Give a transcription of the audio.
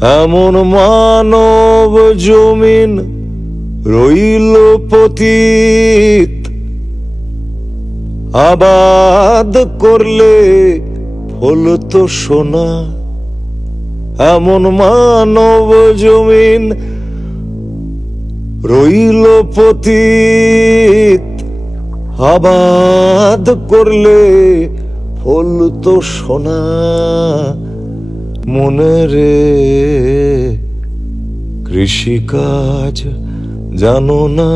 এমন মানব জমিন রইল পতীত। আবাদ করলে ফল তো সোনা। এমন মানব জমিন রইল পতীত। আবাদ করলে ফল তো সোনা। মনে রে কৃষিকাজ জানো না